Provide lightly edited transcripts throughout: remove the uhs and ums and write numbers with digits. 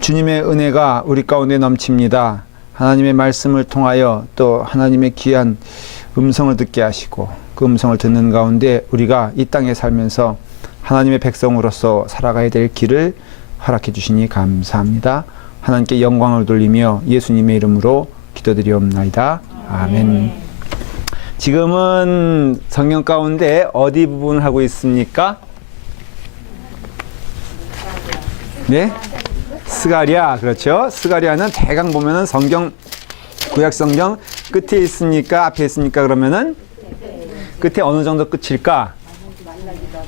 주님의 은혜가 우리 가운데 넘칩니다. 하나님의 말씀을 통하여 또 하나님의 귀한 음성을 듣게 하시고 그 음성을 듣는 가운데 우리가 이 땅에 살면서 하나님의 백성으로서 살아가야 될 길을 허락해 주시니 감사합니다. 하나님께 영광을 돌리며 예수님의 이름으로 기도드리옵나이다. 아멘. 지금은 성경 가운데 어디 부분을 하고 있습니까? 네? 스가랴, 그렇죠. 스가랴는 대강 보면은 성경, 구약 성경 끝에 있으니까, 앞에 있으니까 그러면은 끝에 어느 정도 끝일까?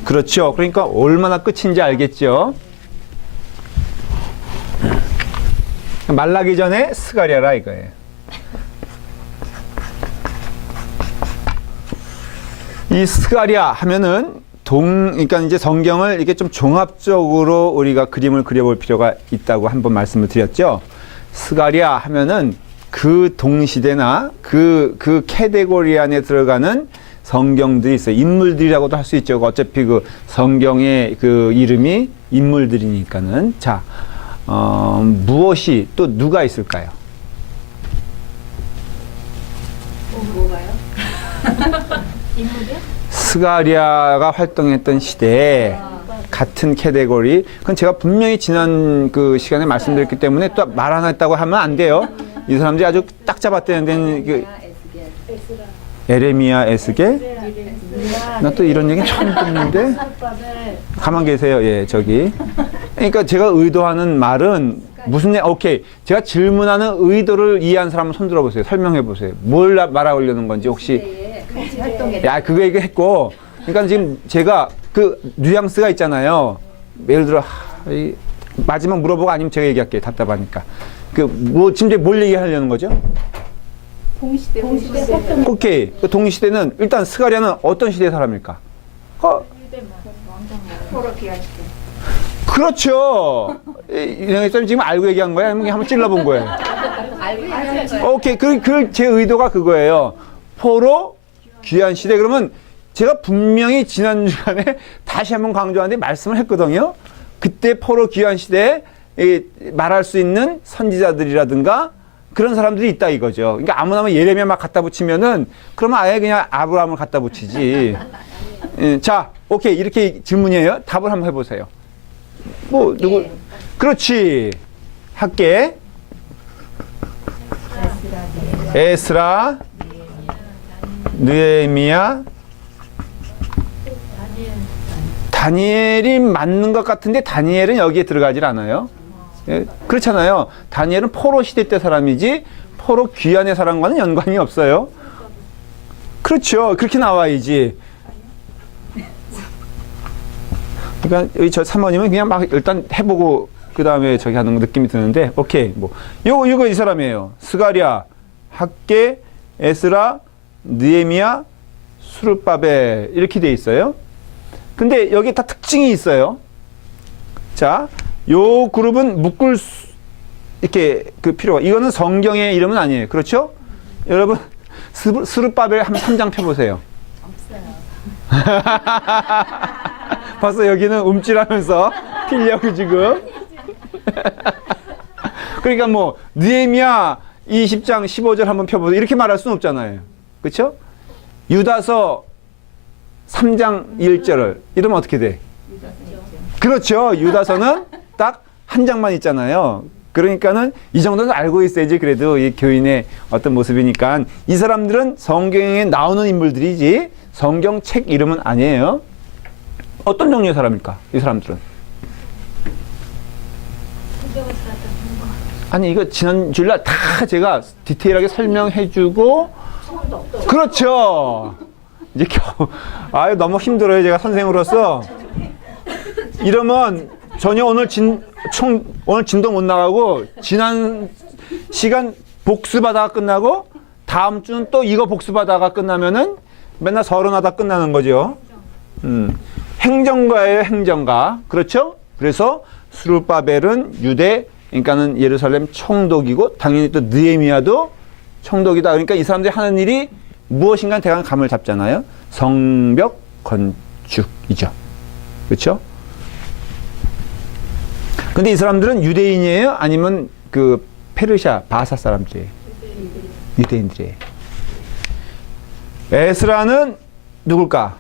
그렇죠. 그러니까 얼마나 끝인지 알겠죠. 말라기 전에 스가랴라 이거예요. 이 스가랴 하면은 그러니까 이제 성경을 이렇게 좀 종합적으로 우리가 그림을 그려볼 필요가 있다고 한번 말씀을 드렸죠. 스가랴 하면은 그 동시대나 그 카테고리 안에 들어가는 성경들이 있어요. 인물들이라고도 할 수 있죠. 어차피 그 성경의 그 이름이 인물들이니까는. 자, 무엇이 또 누가 있을까요? 뭐가요? 인물이요? 스가랴가 활동했던 시대에 같은 카테고리. 그건 제가 분명히 지난 그 시간에 말씀드렸기 때문에 또 말 안 했다고 하면 안 돼요. 이 사람들이 아주 딱 잡았다는 그 에레미야, 에스겔? 나 또 이런 얘기 처음 듣는데. 가만 계세요. 예, 저기. 그러니까 제가 의도하는 말은 무슨 오케이. 제가 질문하는 의도를 이해한 사람은 손 들어보세요. 설명해 보세요. 뭘 말하려는 건지 혹시. 야, 그거 얘기했고. 그러니까 지금 제가 그 뉘앙스가 있잖아요. 예를 들어 마지막 물어보고 아니면 제가 얘기할게요. 답답하니까. 지금 뭘 얘기하려는 거죠? 동시대. 오케이. 그 동시대는 일단 스가랴는 어떤 시대의 사람일까? 포로 귀한 시대. 그렇죠. 이영애쌤 지금 알고 얘기한 거야? 아니면 한번 찔러본 거예요? 알고 얘기한 거예요. 오케이. 제 의도가 그거예요. 포로 귀한 시대. 그러면 제가 분명히 지난 주간에 다시 한번 강조하는데 말씀을 했거든요. 그때 포로 귀한 시대에 말할 수 있는 선지자들이라든가 그런 사람들이 있다 이거죠. 그러니까 아무나 예레미야 막 갖다 붙이면은 그러면 아예 그냥 아브라함을 갖다 붙이지. 자, 오케이. 이렇게 질문이에요. 답을 한번 해보세요. 누구? 그렇지. 할게. 에스라, 느헤미야, 다니엘이 맞는 것 같은데 다니엘은 여기에 들어가질 않아요. 예, 그렇잖아요. 다니엘은 포로 시대 때 사람이지 포로 귀환의 사람과는 연관이 없어요. 그렇죠. 그렇게 나와야지. 그러니까 여기 저 사모님은 그냥 막 일단 해보고 그 다음에 저기 하는 느낌이 드는데 오케이. 요거 이 사람이에요. 스가랴, 학개, 에스라, 느헤미야, 수르바벨 이렇게 돼 있어요. 근데 여기 다 특징이 있어요. 자, 요 그룹은 묶을 이렇게 필요가. 이거는 성경의 이름은 아니에요. 그렇죠? 여러분 수르바벨 한번 3장 펴보세요. 없어요. 벌써 여기는 움찔하면서 필려고 지금. 그러니까 느헤미야 20장 15절 한번 펴보세요. 이렇게 말할 수는 없잖아요. 그렇죠? 유다서 3장 1절을 이러면 어떻게 돼? 그렇죠. 유다서는 딱 한 장만 있잖아요. 그러니까는 이 정도는 알고 있어야지. 그래도 이 교인의 어떤 모습이니까. 이 사람들은 성경에 나오는 인물들이지 성경책 이름은 아니에요. 어떤 종류의 사람일까? 이 사람들은. 아니 이거 지난 주일날 다 제가 디테일하게 설명해주고. 그렇죠. 이제 너무 힘들어요. 제가 선생으로서. 이러면 전혀 오늘 진도 못 나가고 지난 시간 복습하다가 끝나고 다음 주는 또 이거 복습하다가 끝나면은 맨날 서론하다 끝나는 거죠. 행정가예요. 행정가. 그렇죠? 그래서 수르바벨은 유대, 그러니까는 예루살렘 총독이고 당연히 또 느헤미야도 총독이다. 그러니까 이 사람들이 하는 일이 무엇인가 대강 감을 잡잖아요. 성벽 건축이죠. 그렇죠? 근데 이 사람들은 유대인이에요? 아니면 그 페르시아 바사 사람들이에요? 유대인들이에요. 에스라는 누굴까?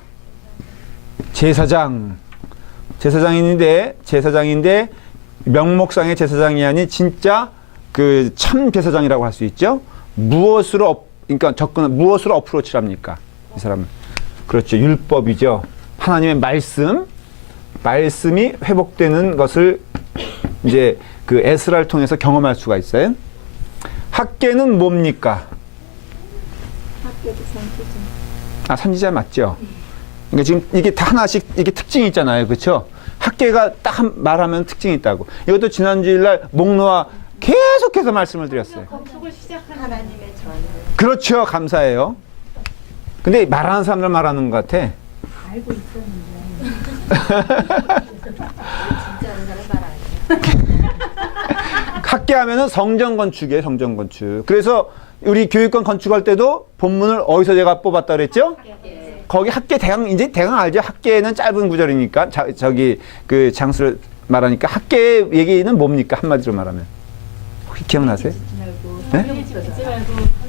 제사장인데 명목상의 제사장이 아닌 진짜 그 참 제사장이라고 할 수 있죠. 그러니까 접근 무엇으로 어프로치랍니까? 이 사람은 그렇죠. 율법이죠. 하나님의 말씀이 회복되는 것을 이제 그 에스라를 통해서 경험할 수가 있어요. 학계는 뭡니까? 학교도 선지자. 선지자 맞죠? 그러니까 지금 이게 다 하나씩 이게 특징이 있잖아요. 그렇죠? 학계가 딱 말하면 특징이 있다고. 이것도 지난주일날 목노아 계속해서 말씀을 드렸어요. 건축을 시작한 하나님의 전 그렇죠. 감사해요. 근데 말하는 사람들 말하는 것 같아. 알고 있었는데 진짜 아는 사람 말 아니야. 학계하면은 성전 건축이에요. 성전 건축. 그래서 우리 교육관 건축할 때도 본문을 어디서 제가 뽑았다 그랬죠? 거기 학계 대강 알죠? 학계는 짧은 구절이니까 저기 그 장수를 말하니까 학계 얘기는 뭡니까? 한마디로 말하면 혹시 기억나세요? 네?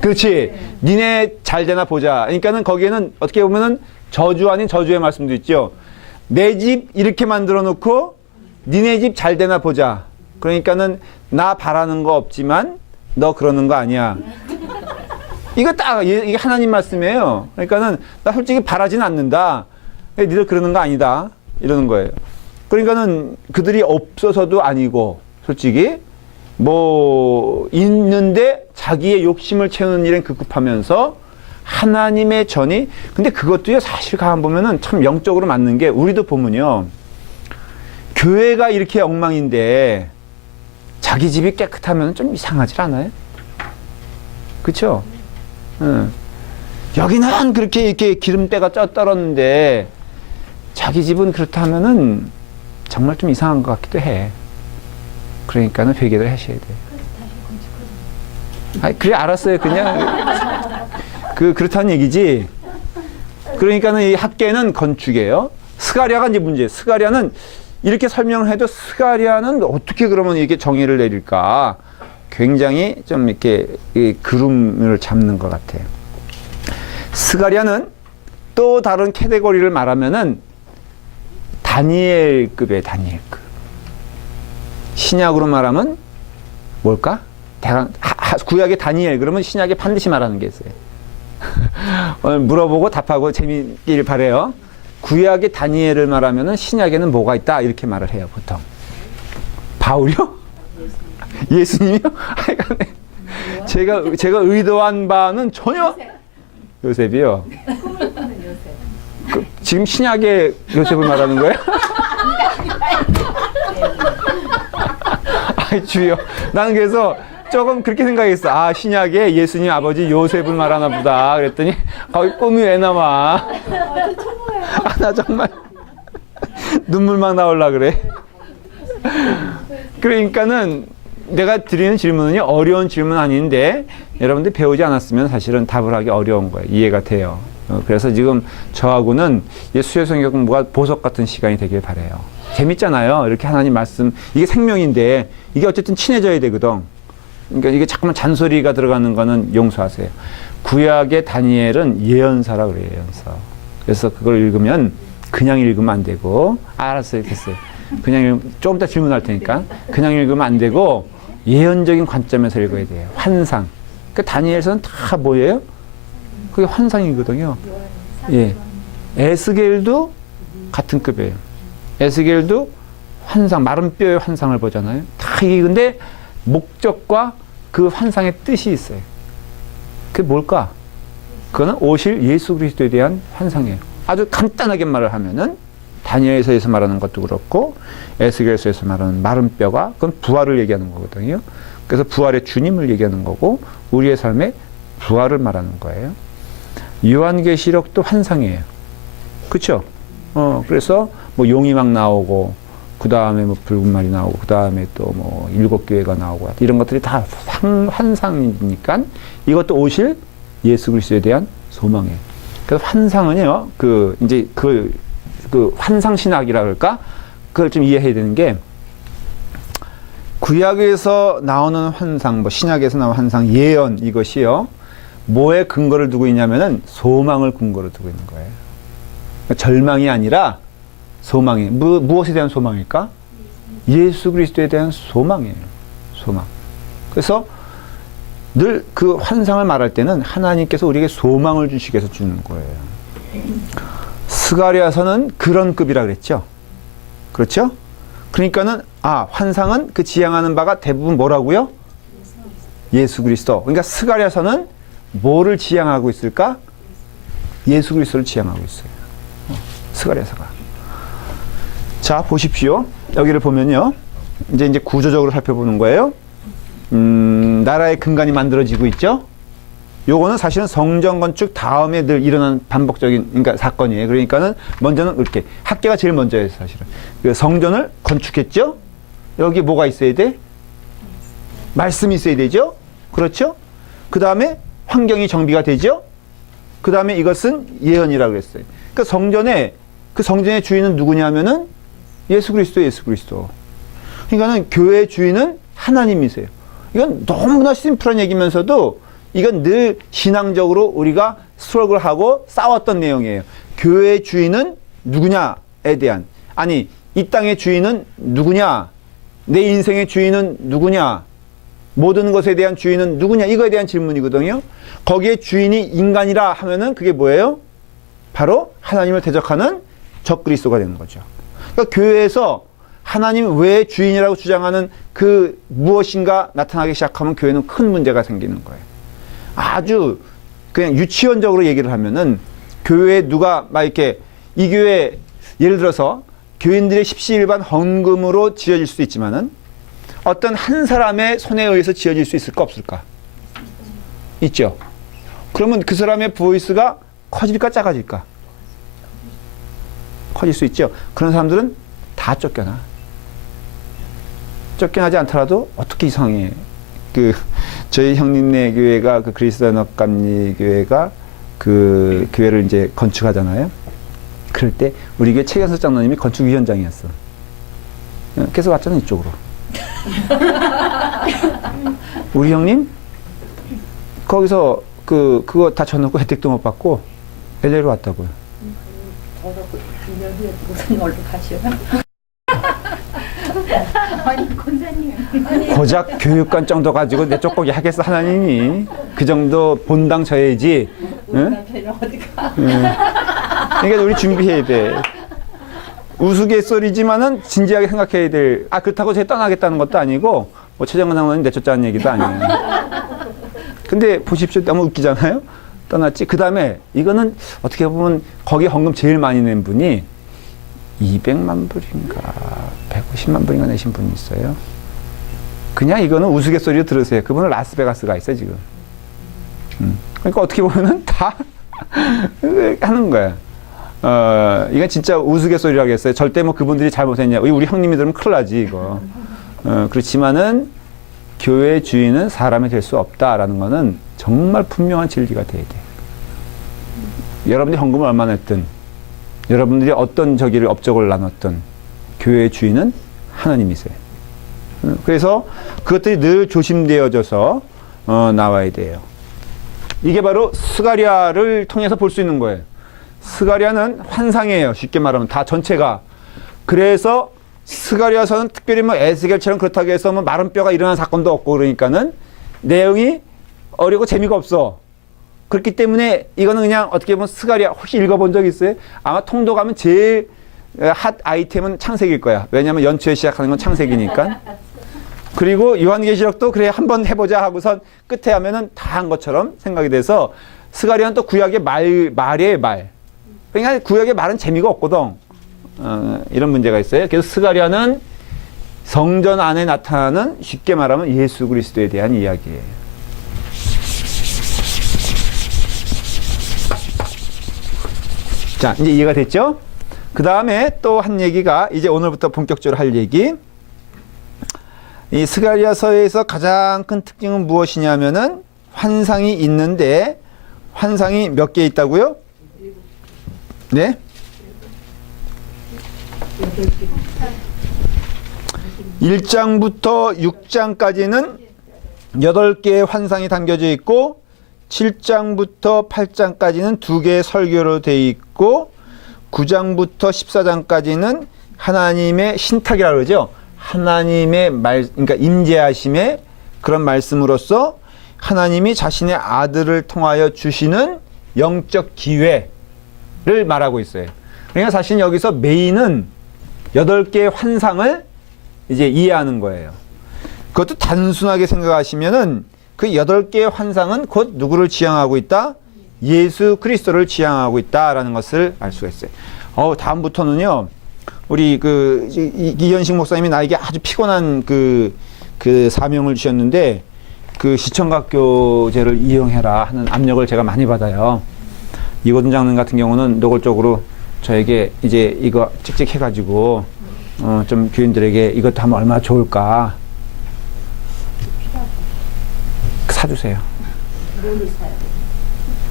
그렇지. 니네 잘 되나 보자. 그러니까는 거기에는 어떻게 보면은 저주 아닌 저주의 말씀도 있죠. 내 집 이렇게 만들어 놓고 니네 집 잘 되나 보자. 그러니까는 나 바라는 거 없지만 너 그러는 거 아니야. 이거 딱 이게 하나님 말씀이에요. 그러니까는 나 솔직히 바라진 않는다. 니들 그러는 거 아니다. 이러는 거예요. 그러니까는 그들이 없어서도 아니고 솔직히 뭐 있는데 자기의 욕심을 채우는 일엔 급급하면서 하나님의 전이 근데 그것도요 사실 가만 보면은 참 영적으로 맞는 게 우리도 보면요 교회가 이렇게 엉망인데 자기 집이 깨끗하면 좀 이상하지 않아요? 그렇죠? 여기는 그렇게 이렇게 기름때가 떨었는데 자기 집은 그렇다 하면은 정말 좀 이상한 것 같기도 해. 그러니까는 회개를 하셔야 돼. 아니, 그래 알았어요. 그냥 그렇다는 얘기지. 그러니까는 이 학계는 건축이에요. 스가랴가 이제 문제예요. 스가랴는 이렇게 설명을 해도 스가랴는 어떻게 그러면 이렇게 정의를 내릴까? 굉장히 좀 이렇게 그rum을 잡는 것 같아요. 스가랴는 또 다른 캐테고리를 말하면은 다니엘급이에요. 다니엘급. 신약으로 말하면 뭘까? 구약의 다니엘 그러면 신약에 반드시 말하는 게 있어요. 오늘 물어보고 답하고 재미있길 바래요. 구약의 다니엘을 말하면은 신약에는 뭐가 있다 이렇게 말을 해요. 보통 바울이요? 예수님이요? 제가 의도한 바는 전혀 요셉이요. 지금 신약의 요셉을 말하는 거예요? 아이 주여. 나는 그래서 조금 그렇게 생각했어. 아 신약에 예수님 아버지 요셉을 말하나 보다. 그랬더니 거기 꿈이 왜 나와? 나 정말 눈물 막 나올라 그래. 그러니까는 내가 드리는 질문은요 어려운 질문 아닌데 여러분들 배우지 않았으면 사실은 답을 하기 어려운 거예요. 이해가 돼요. 그래서 지금 저하고는 수요 성경 공부가 보석 같은 시간이 되길 바래요. 재밌잖아요. 이렇게 하나님 말씀 이게 생명인데 이게 어쨌든 친해져야 되거든. 그러니까 이게 자꾸만 잔소리가 들어가는 거는 용서하세요. 구약의 다니엘은 예언서라 그래요. 예언서. 그래서 그걸 읽으면 그냥 읽으면 안 되고 알았어요. 됐어요. 그냥 조금 이따 질문할 테니까 그냥 읽으면 안 되고 예언적인 관점에서 읽어야 돼요. 환상. 그 다니엘서는 다 뭐예요? 그게 환상이거든요. 예. 에스겔도 같은 급이에요. 에스겔도 환상, 마른 뼈의 환상을 보잖아요. 다 이게 근데 목적과 그 환상의 뜻이 있어요. 그게 뭘까? 그거는 오실 예수 그리스도에 대한 환상이에요. 아주 간단하게 말을 하면은 다니엘서에서 말하는 것도 그렇고 에스겔서에서 말하는 마른 뼈가 그건 부활을 얘기하는 거거든요. 그래서 부활의 주님을 얘기하는 거고 우리의 삶의 부활을 말하는 거예요. 요한계시록도 환상이에요. 그렇죠? 그래서 뭐 용이 막 나오고 그 다음에 뭐 붉은 말이 나오고 그 다음에 또 뭐 7교회가 나오고 이런 것들이 다 환상이니까 이것도 오실 예수 그리스도에 대한 소망이에요. 그래서 환상은요, 그 환상 신학이라 그럴까? 그걸 좀 이해해야 되는 게 구약에서 나오는 환상, 뭐 신약에서 나오는 환상, 예언 이것이요. 뭐에 근거를 두고 있냐면은 소망을 근거로 두고 있는 거예요. 그러니까 절망이 아니라 소망이 무엇에 대한 소망일까? 예수 그리스도에 대한 소망이에요. 소망. 그래서 늘 그 환상을 말할 때는 하나님께서 우리에게 소망을 주시기 위해서 주는 거예요. 스가랴서는 그런 급이라 그랬죠. 그렇죠? 그러니까는 환상은 그 지향하는 바가 대부분 뭐라고요? 예수 그리스도. 그러니까 스가랴서는 뭐를 지향하고 있을까? 예수 그리스도를 지향하고 있어요. 스가랴서가. 자, 보십시오. 여기를 보면요. 이제 구조적으로 살펴보는 거예요. 나라의 근간이 만들어지고 있죠. 요거는 사실은 성전 건축 다음에 늘 일어난 반복적인 그러니까 사건이에요. 그러니까는 먼저는 이렇게 학계가 제일 먼저예요, 사실은. 그 성전을 건축했죠. 여기 뭐가 있어야 돼? 말씀이 있어야 되죠. 그렇죠? 그 다음에 환경이 정비가 되죠. 그 다음에 이것은 예언이라고 그랬어요. 그러니까 그 성전의 주인은 누구냐면은 예수 그리스도. 그러니까는 교회의 주인은 하나님이세요. 이건 너무나 심플한 얘기면서도 이건 늘 신앙적으로 우리가 스트러글 하고 싸웠던 내용이에요. 교회의 주인은 누구냐에 대한, 아니 이 땅의 주인은 누구냐, 내 인생의 주인은 누구냐, 모든 것에 대한 주인은 누구냐, 이거에 대한 질문이거든요. 거기에 주인이 인간이라 하면은 그게 뭐예요? 바로 하나님을 대적하는 적그리스도가 되는 거죠. 그러니까 교회에서 하나님 외의 주인이라고 주장하는 그 무엇인가 나타나기 시작하면 교회는 큰 문제가 생기는 거예요. 아주 그냥 유치원적으로 얘기를 하면은 교회에 누가 막 이렇게 이 교회 예를 들어서 교인들의 십시일반 헌금으로 지어질 수도 있지만은 어떤 한 사람의 손에 의해서 지어질 수 있을까 없을까? 있죠. 그러면 그 사람의 보이스가 커질까 작아질까? 커질 수 있죠. 그런 사람들은 다 쫓겨나. 쫓겨나지 않더라도 어떻게 이상해. 저희 형님네 교회가 그 그리스도인업감리 교회가 그 교회를 이제 건축하잖아요. 그럴 때 우리 교회 최경석 장로님이 건축위원장이었어. 계속 왔잖아, 이쪽으로. 우리 형님 거기서 그거 다 쳐놓고 혜택도 못 받고 LA로 왔다고요. 무슨 걸로 가시요? 아니 권사님. 고작 교육관 정도 가지고 내 쪽보기 하겠어 하나님이. 그 정도 본당 져야지. 응? 그러니까 우리 준비해야 돼. 우스갯소리지만은 진지하게 생각해야 될. 그렇다고 제가 떠나겠다는 것도 아니고 뭐 최정근 장로님 내쫓자는 얘기도 아니에요. 근데 보십시오, 너무 웃기잖아요. 떠났지. 그 다음에 이거는 어떻게 보면 거기 헌금 제일 많이 낸 분이 200만 불인가 150만 불인가 내신 분이 있어요. 그냥 이거는 우스갯소리로 들으세요. 그분은 라스베가스 가 있어요, 지금. 그러니까 어떻게 보면은 다 하는 거야. 이건 진짜 우스갯소리라고 했어요. 절대 뭐 그분들이 잘못했냐. 우리 형님이 들으면 큰일 나지, 이거. 그렇지만은 교회의 주인은 사람이 될 수 없다라는 거는 정말 분명한 진리가 돼야 돼. 여러분들이 헌금을 얼마나 했든, 여러분들이 어떤 업적을 나눴든, 교회의 주인은 하나님이세요. 그래서 그것들이 늘 조심되어져서 나와야 돼요. 이게 바로 스가랴를 통해서 볼 수 있는 거예요. 스가랴는 환상이에요. 쉽게 말하면 다 전체가. 그래서 스가랴서는 특별히 뭐 에스겔처럼 그렇다고 해서 뭐 마른 뼈가 일어난 사건도 없고 그러니까는 내용이 어렵고 재미가 없어. 그렇기 때문에 이거는 그냥 어떻게 보면 스가랴 혹시 읽어본 적 있어요? 아마 통도 가면 제일 핫 아이템은 창세기일 거야. 왜냐하면 연초에 시작하는 건 창세기니까. 그리고 요한계시록도 그래 한번 해보자 하고선 끝에 하면은 다 한 것처럼 생각이 돼서 스가랴는 또 구약의 말이에요, 말. 그러니까 구약의 말은 재미가 없거든. 이런 문제가 있어요. 그래서 스가랴는 성전 안에 나타나는 쉽게 말하면 예수 그리스도에 대한 이야기예요. 자, 이제 이해가 됐죠? 그 다음에 또 한 얘기가 이제 오늘부터 본격적으로 할 얘기. 이 스가랴서에서 가장 큰 특징은 무엇이냐면은 환상이 있는데 환상이 몇 개 있다고요? 네? 1장부터 6장까지는 8개의 환상이 담겨져 있고 7장부터 8장까지는 2개의 설교로 되어 있고 9장부터 14장까지는 하나님의 신탁이라고 그러죠. 하나님의 그러니까 임재하심의 그런 말씀으로써 하나님이 자신의 아들을 통하여 주시는 영적 기회를 말하고 있어요. 그러니까 사실 여기서 메인은 8개의 환상을 이제 이해하는 거예요. 그것도 단순하게 생각하시면은 그 8개의 환상은 곧 누구를 지향하고 있다? 예수 그리스도를 지향하고 있다라는 것을 알 수가 있어요. 다음부터는요, 우리 이현식 목사님이 나에게 아주 피곤한 그 사명을 주셨는데, 그 시청각교제를 이용해라 하는 압력을 제가 많이 받아요. 이고든 장로님 같은 경우는 노골적으로 저에게 이제 이거 찍찍 해가지고, 좀 교인들에게 이것도 하면 얼마나 좋을까. 사주세요.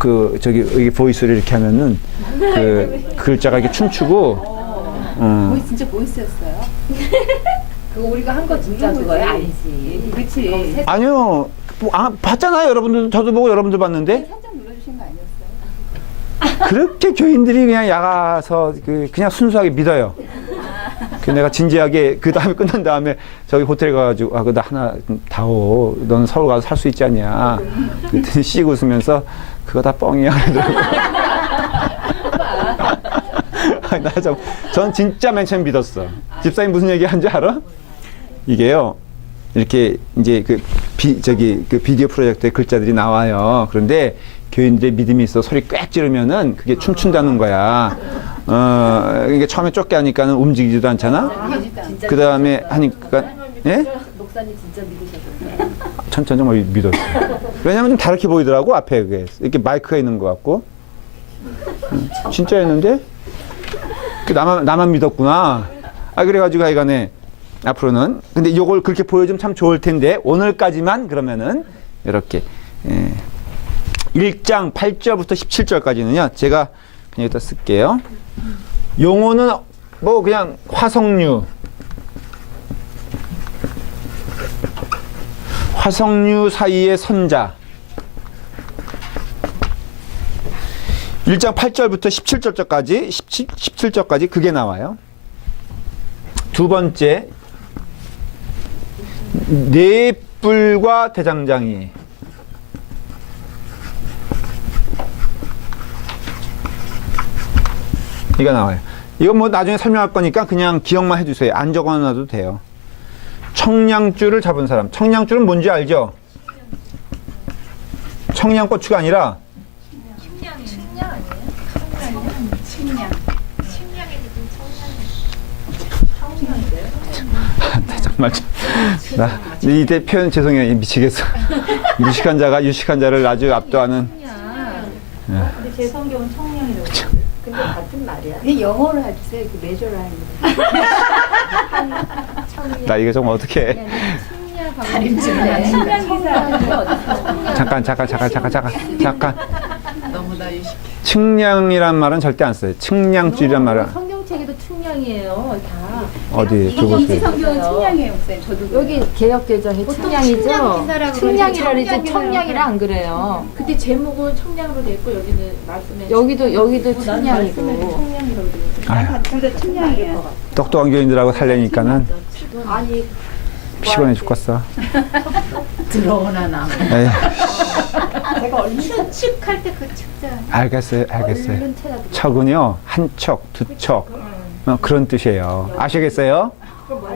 여기 보이스를 이렇게 하면은 글자가 이렇게 춤추고. 진짜 보이스였어요? 그거 우리가 한 거 진짜 그거야? 아니지. 그렇지. 아니요. 봤잖아요. 여러분들. 저도 보고 여러분들 봤는데. 살짝 눌러주신 거 아니었어요? 그렇게 교인들이 그냥 야가서 그냥 순수하게 믿어요. 내가 진지하게 그 다음에 끝난 다음에 저기 호텔 가가지고 나 하나 다오. 너는 서울 가서 살 수 있지 않냐. 그랬더니 씩 웃으면서 그거 다 뻥이야. 전 진짜 맨 처음 믿었어. 집사님 무슨 얘기 한지 알아? 이게요. 이렇게 이제 비디오 프로젝트에 글자들이 나와요. 그런데 교인들의 믿음이 있어 소리 꽥 지르면은 그게 춤춘다는 거야. 이게 처음에 쫓게 하니까는 움직이지도 않잖아. 그 다음에 하니까, 예? 목사님 진짜 믿으셨어요? 전 정말 믿었어요. 왜냐면 좀 다르게 보이더라고, 앞에 그게. 이렇게 마이크가 있는 것 같고. 진짜였는데? 나만 믿었구나. 그래가지고 하여간에 앞으로는. 근데 요걸 그렇게 보여주면 참 좋을 텐데, 오늘까지만 그러면은, 이렇게. 1장 8절부터 17절까지는요, 제가 그냥 여기다 쓸게요. 용어는 뭐 그냥 화석류 사이의 선자. 1장 8절부터 17절까지 그게 나와요. 두 번째, 네 뿔과 대장장이. 이거 나와요. 이건 뭐 나중에 설명할 거니까 그냥 기억만 해주세요. 안 적어놔도 돼요. 청량줄을 잡은 사람. 청량줄은 뭔지 알죠? 청양고추가 아니라 정말 나 이때 표현 죄송해요. 미치겠어. 유식한 자를 아주 압도하는. 근데 제 성경은 청량이라고. 근데 같은 말이야. 그게 영어로 해주세요. 그 메저라인. 나 이거 좀 어떻게? 잠깐. 너무나 유식. 측량이란 말은 절대 안 써요. 측량줄이란 말은. 성경책에도 측량이에요. 다. 어디 줘보세요. 성경은 청량이에요, 목사님. 저도 여기 개혁개정이 측량이죠. 측량이라 그러지 청량이라 청량이라 안 그래요. 그때 제목은 청량으로 돼 있고 여기는 말씀에 여기도 측량이고. 청량이라고 돼 있어요. 아유. 근데 청량이에요. 똑똑한 교인들하고 살려니까는 아니 피곤해 죽겠어. 들어오나 나. 에이, 제가 얼른 축할 때 그 축자. 알겠어요. 얼른 찾아드릴게요. 척은요, 한 척, 두 척. 그런 뜻이에요. 아시겠어요?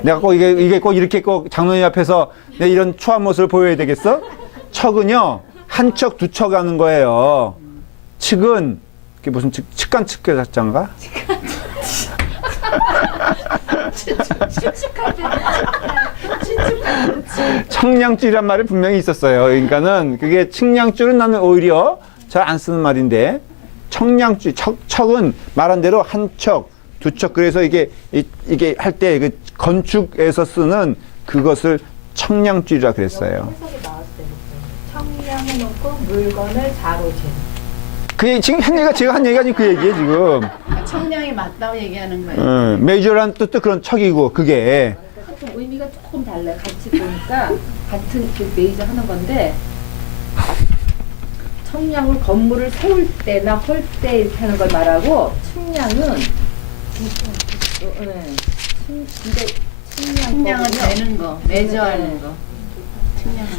내가 꼭 이게 꼭 이렇게 꼭 장로님 앞에서 내 이런 초한 모습을 보여야 되겠어? 척은요, 한 척, 두 척 하는 거예요. 측은, 그게 무슨 측간 측교자장가? 청량줄이란 말이 분명히 있었어요. 그러니까는 그게 측량줄은 나는 오히려 잘 안 쓰는 말인데, 청량줄, 척은 말한 대로 한 척, 두 척. 그래서 이게 할 때 그 건축에서 쓰는 그것을 청량줄이라 그랬어요. 해석이 나왔을 때 청량해놓고 물건을 자로 재는. 그게 지금 제가 한 얘기가 아니고 그 얘기예요, 지금. 청량이 맞다고 얘기하는 거예요. 메이저란 뜻도 그런 척이고, 그게. 조금 의미가 조금 달라요. 같이 보니까 같은 그 레이저 하는 건데 청량은 건물을 세울 때나 헐 때 이렇게 하는 걸 말하고 측량은 근데 측량은 되는 거, 매저하는 거.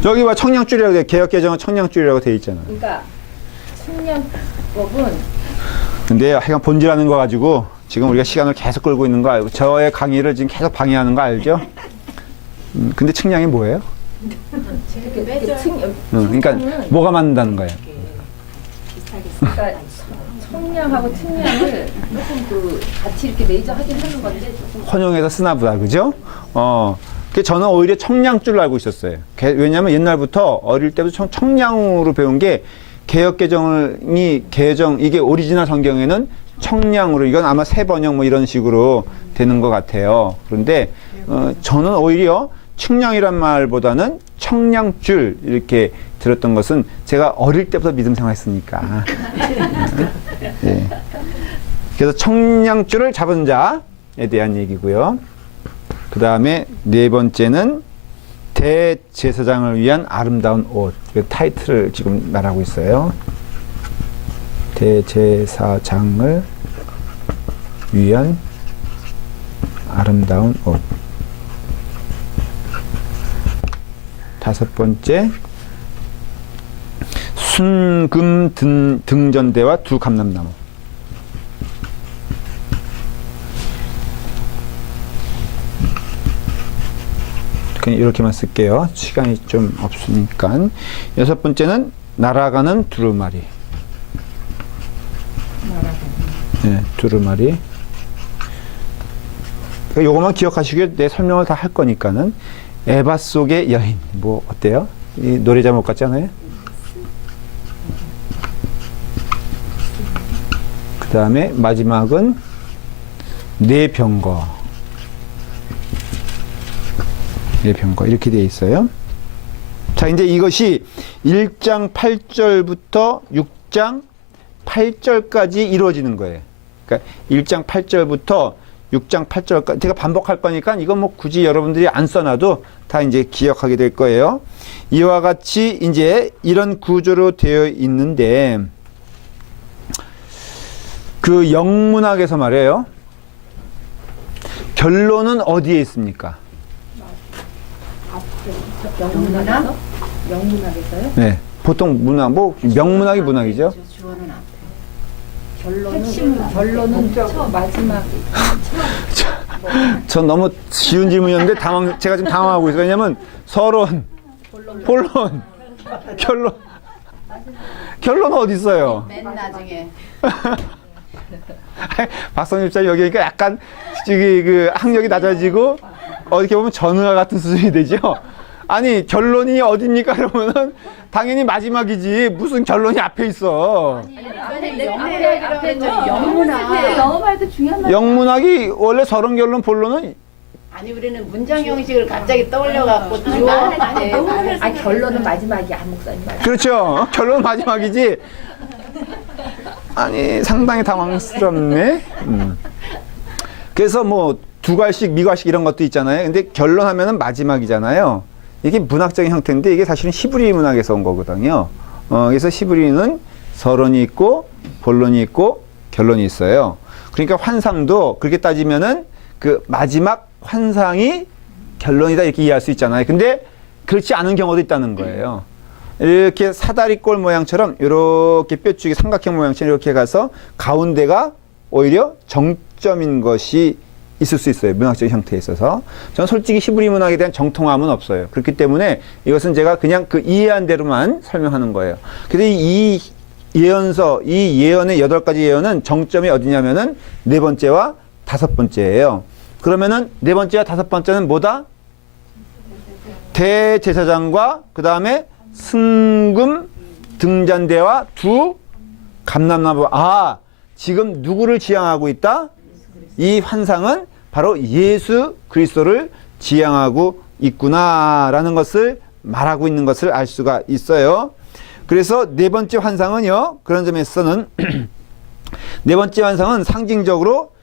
저기 봐 청량줄이라고 돼. 개혁개정은 청량줄이라고 돼 있잖아. 그러니까 측량법은 근데 하여간 본질하는 거 가지고 지금 우리가 시간을 계속 끌고 있는 거 알고 저의 강의를 지금 계속 방해하는 거 알죠? 근데 측량이 뭐예요? 그러니까 뭐가 만든다는 거예요? 그러니까 청량하고 측량을 조금 그 같이 이렇게 레이저 하긴 하는 건데 조금 혼용해서 쓰나 보다, 그죠? 저는 오히려 청량줄로 알고 있었어요. 왜냐하면 옛날부터 어릴 때부터 청량으로 배운 게 이게 오리지널 성경에는 청량으로, 이건 아마 새 번역 뭐 이런 식으로 되는 것 같아요. 그런데, 저는 오히려 측량이란 말보다는 청량줄 이렇게 들었던 것은 제가 어릴 때부터 믿음 생활했으니까. 네. 그래서 청량줄을 잡은 자에 대한 얘기고요. 그 다음에 네 번째는 대제사장을 위한 아름다운 옷. 그 타이틀을 지금 말하고 있어요. 대제사장을 위한 아름다운 옷. 다섯 번째, 순금 등전대와 두 감람나무. 그냥 이렇게만 쓸게요. 시간이 좀 없으니까. 여섯 번째는 날아가는 두루마리. 네, 두루마리. 요것만 기억하시고요. 내 설명을 다 할 거니까는. 에바 속의 여인. 뭐 어때요? 이 노래 제목 같지 않아요? 그 다음에 마지막은 네 병거. 네 병거 이렇게 되어 있어요. 자, 이제 이것이 1장 8절부터 6장 8절까지 이루어지는 거예요. 그러니까 1장 8절부터 6장 8절까지 제가 반복할 거니까 이건 뭐 굳이 여러분들이 안 써놔도 다 이제 기억하게 될 거예요. 이와 같이 이제 이런 구조로 되어 있는데 그 영문학에서 말이에요. 결론은 어디에 있습니까? 영문학? 영문학에서요? 네. 보통 문학, 뭐 명문학이 문학이죠. 주어는 앞에. 결론은 저 마지막 전 너무 쉬운 질문이었는데 제가 지금 당황하고 있어요. 왜냐면 서론, 본론, 결론은 어디 있어요? 맨 나중에. 박선일 자 여기 오니까 약간 그 학력이 낮아지고 어떻게 보면 전우와 같은 수준이 되죠. 아니 결론이 어딥니까? 그러면은 당연히 마지막이지 무슨 결론이 앞에 있어. 영어할 때 중요한 말. 영문학이 원래 서론, 결론, 본론은 아니 우리는 문장 형식을 갑자기 떠올려갖고 주어. 결론은 마지막이야, 목사님 말. 그렇죠. 결론은 마지막이지. 아니 상당히 당황스럽네. 그래서 뭐 두괄식, 미괄식 이런 것도 있잖아요. 근데 결론하면은 마지막이잖아요. 이게 문학적인 형태인데 이게 사실은 히브리 문학에서 온 거거든요. 그래서 히브리는 서론이 있고 본론이 있고 결론이 있어요. 그러니까 환상도 그렇게 따지면은 그 마지막 환상이 결론이다 이렇게 이해할 수 있잖아요. 근데 그렇지 않은 경우도 있다는 거예요. 이렇게 사다리꼴 모양처럼 이렇게 뾰족이 삼각형 모양처럼 이렇게 가서 가운데가 오히려 정점인 것이 있을 수 있어요. 문학적인 형태에 있어서. 저는 솔직히 히브리 문학에 대한 정통함은 없어요. 그렇기 때문에 이것은 제가 그냥 그 이해한 대로만 설명하는 거예요. 그래서 이 예언서, 이 예언의 8가지 예언은 정점이 어디냐면은 네 번째와 다섯 번째예요. 그러면은 네 번째와 다섯 번째는 뭐다? 대제사장과 그 다음에 승금 등잔대와 두 감람나무. 아, 지금 누구를 지향하고 있다? 이 환상은 바로 예수 그리스도를 지향하고 있구나라는 것을 말하고 있는 것을 알 수가 있어요. 그래서 네 번째 환상은요, 그런 점에서는 네 번째 환상은 상징적으로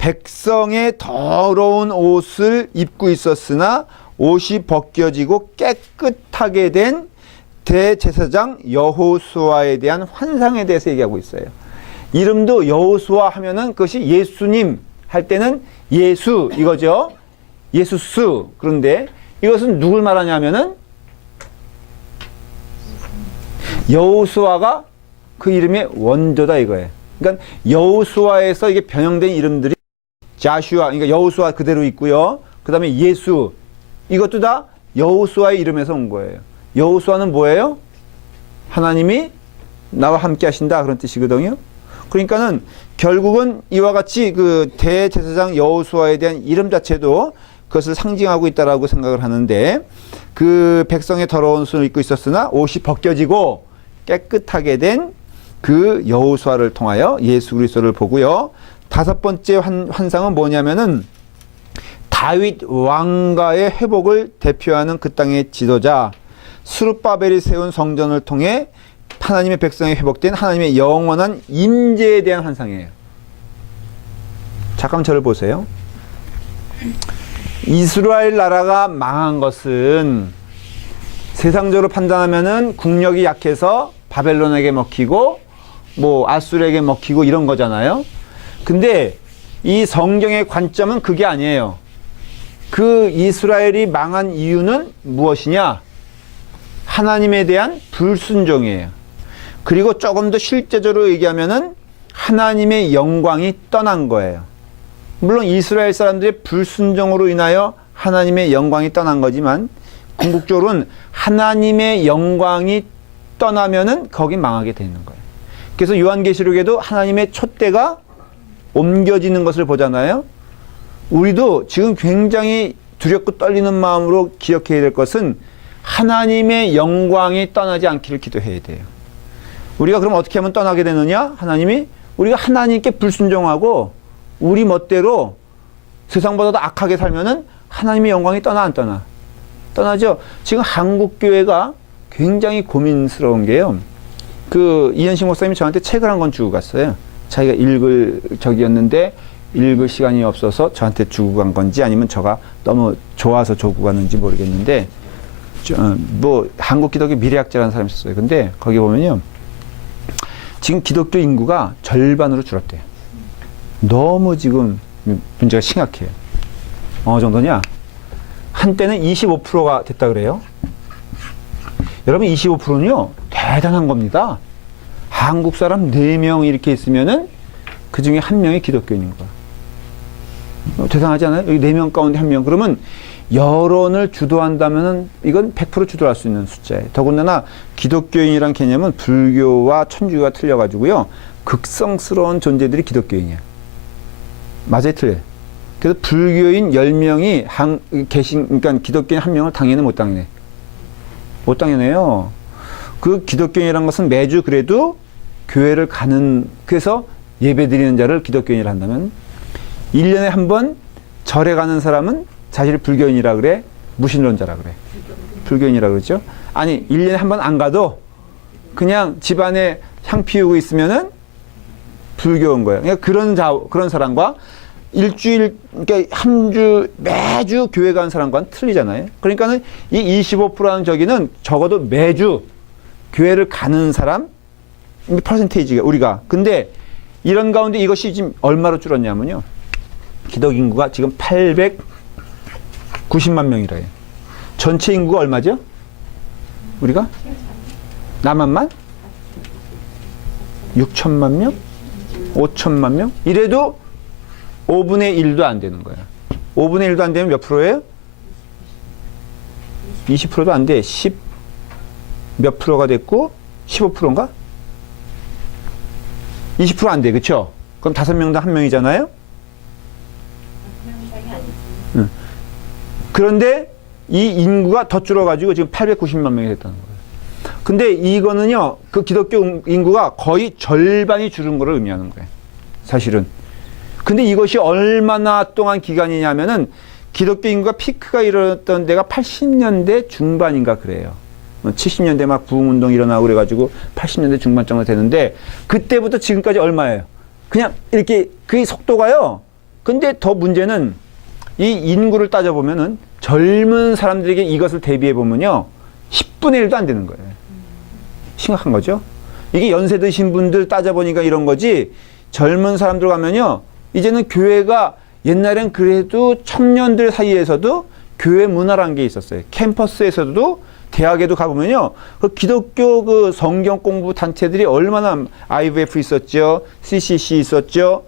백성의 더러운 옷을 입고 있었으나 옷이 벗겨지고 깨끗하게 된 대제사장 여호수아에 대한 환상에 대해서 얘기하고 있어요. 이름도 여호수아 하면은 그것이 예수님 할 때는 예수 이거죠. 예수스. 그런데 이것은 누굴 말하냐면은 여호수아가 그 이름의 원조다 이거예요. 그러니까 여호수아에서 이게 변형된 이름들이 자슈아, 그러니까 여호수아 그대로 있고요. 그 다음에 예수, 이것도 다 여호수아의 이름에서 온 거예요. 여호수아는 뭐예요? 하나님이 나와 함께 하신다 그런 뜻이거든요. 그러니까는 결국은 이와 같이 그 대제사장 여호수아에 대한 이름 자체도 그것을 상징하고 있다라고 생각을 하는데, 그 백성의 더러운 옷을 입고 있었으나 옷이 벗겨지고 깨끗하게 된 그 여호수아를 통하여 예수 그리스도를 보고요. 다섯 번째 환상은 뭐냐면은 다윗 왕가의 회복을 대표하는 그 땅의 지도자 스룹바벨이 세운 성전을 통해 하나님의 백성이 회복된 하나님의 영원한 임재에 대한 환상이에요. 잠깐 저를 보세요. 이스라엘 나라가 망한 것은 세상적으로 판단하면은 국력이 약해서 바벨론에게 먹히고 뭐 아수르에게 먹히고 이런 거잖아요. 근데 이 성경의 관점은 그게 아니에요. 그 이스라엘이 망한 이유는 무엇이냐? 하나님에 대한 불순종이에요. 그리고 조금 더 실제적으로 얘기하면은 하나님의 영광이 떠난 거예요. 물론 이스라엘 사람들의 불순종으로 인하여 하나님의 영광이 떠난 거지만 궁극적으로는 하나님의 영광이 떠나면은 거기 망하게 되는 거예요. 그래서 요한계시록에도 하나님의 촛대가 옮겨지는 것을 보잖아요. 우리도 지금 굉장히 두렵고 떨리는 마음으로 기억해야 될 것은 하나님의 영광이 떠나지 않기를 기도해야 돼요. 우리가 그럼 어떻게 하면 떠나게 되느냐? 하나님이 우리가 하나님께 불순종하고 우리 멋대로 세상보다 더 악하게 살면은 하나님의 영광이 떠나 안 떠나? 떠나죠. 지금 한국 교회가 굉장히 고민스러운 게요. 그 이현식 목사님이 저한테 책을 한 권 주고 갔어요. 자기가 읽을 적이었는데 읽을 시간이 없어서 저한테 주고 간 건지 아니면 저가 너무 좋아서 주고 갔는지 모르겠는데 뭐 한국 기독교 미래학자라는 사람이 있었어요. 근데 거기 보면요. 지금 기독교 인구가 절반으로 줄었대요. 너무 지금 문제가 심각해요. 어느 정도냐? 한때는 25%가 됐다 그래요. 여러분 25%는요 대단한 겁니다. 한국 사람 4명 이렇게 있으면은 그 중에 1명이 기독교인인 거야. 대단하지 않아요? 여기 4명 가운데 1명. 그러면 여론을 주도한다면은 이건 100% 주도할 수 있는 숫자예요. 더군다나 기독교인이란 개념은 불교와 천주교가 틀려가지고요. 극성스러운 존재들이 기독교인이야. 맞아요, 틀려요. 그래서 불교인 10명이 그러니까 기독교인 1명을 당연히 못 당연해. 못 당연해요. 그 기독교인이라는 것은 매주 그래도 교회를 가는, 그래서 예배 드리는 자를 기독교인이라 한다면 1년에 한 번 절에 가는 사람은 사실 불교인이라 그래? 무신론자라 그래? 불교인이라 그러죠? 아니 1년에 한 번 안 가도 그냥 집안에 향 피우고 있으면은 불교인 거예요. 그러니까 그런 사람과 일주일, 그러니까 한 주, 매주 교회 가는 사람과는 틀리잖아요. 그러니까는 이 25%라는 저기는 적어도 매주 교회를 가는 사람, 퍼센테이지가 우리가. 근데 이런 가운데 이것이 지금 얼마로 줄었냐면요. 기독 인구가 지금 890만 명이래요. 전체 인구가 얼마죠? 우리가? 남한만? 6천만 명? 5천만 명? 이래도 5분의 1도 안 되는 거야. 5분의 1도 안 되면 몇 프로예요? 20%도 안 돼. 10 몇 프로가 됐고 15%인가? 20% 안 돼. 그쵸? 그럼 5명당 1명이잖아요? 응. 그런데 이 인구가 더 줄어가지고 지금 890만 명이 됐다는 거예요. 근데 이거는요, 그 기독교 인구가 거의 절반이 줄은 거를 의미하는 거예요. 사실은. 근데 이것이 얼마나 동안 기간이냐면은 기독교 인구가 피크가 일어났던 데가 80년대 중반인가 그래요. 70년대 막 부흥운동 일어나고 그래가지고 80년대 중반 정도 되는데 그때부터 지금까지 얼마예요? 그냥 이렇게 그 속도가요. 근데 더 문제는 이 인구를 따져보면은 젊은 사람들에게 이것을 대비해 보면요. 10분의 1도 안 되는 거예요. 심각한 거죠. 이게 연세 드신 분들 따져보니까 이런 거지 젊은 사람들 가면요. 이제는 교회가 옛날엔 그래도 청년들 사이에서도 교회 문화라는 게 있었어요. 캠퍼스에서도 대학에도 가보면요. 그 기독교 그 성경 공부 단체들이 얼마나 IVF 있었죠. CCC 있었죠.